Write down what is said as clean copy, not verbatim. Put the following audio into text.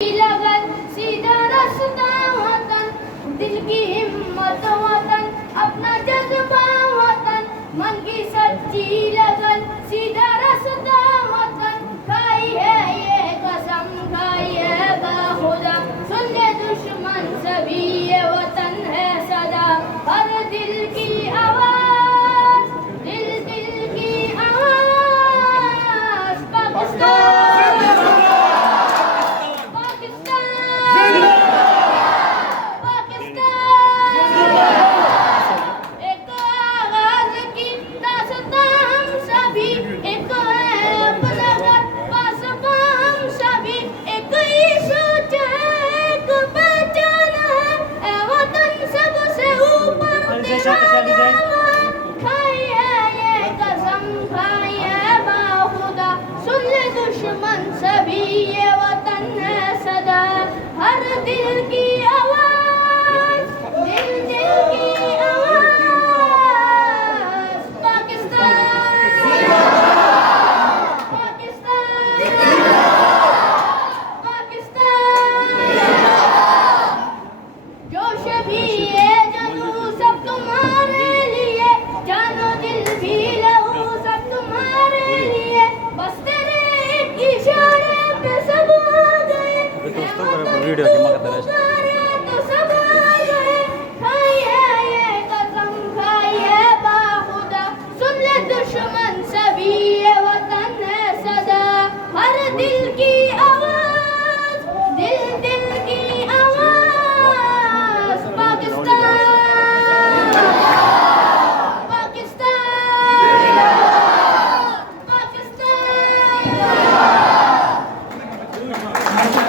लगन सीधा रास्ता वतन, दिल की हिम्मत वतन, अपना जज्बा वतन, मन की सच्ची लगन सीधा रास्ता वतन। खाई है ये कसम, खाई है बाखुदा, सुन ले दुश्मन सभी ये वतन है सदा। हर दिल की आवाज, दिल दिल की आवाज, पाकिस्तान खाई है ये कसम, खाई है बाखुदा, सुन ले दुश्मन सभी ये वतन है सदा। हर दिल की आवाज, दिल दिल की आवाज, पाकिस्तान पाकिस्तान पाकिस्तान। जोश भी है जज्बा सब तुम्हारे लिए, जानो दिल भी लहू सब तुम्हारे लिए, बस तेरे एक इशारे पे सब आ गए। वीडियो के मगध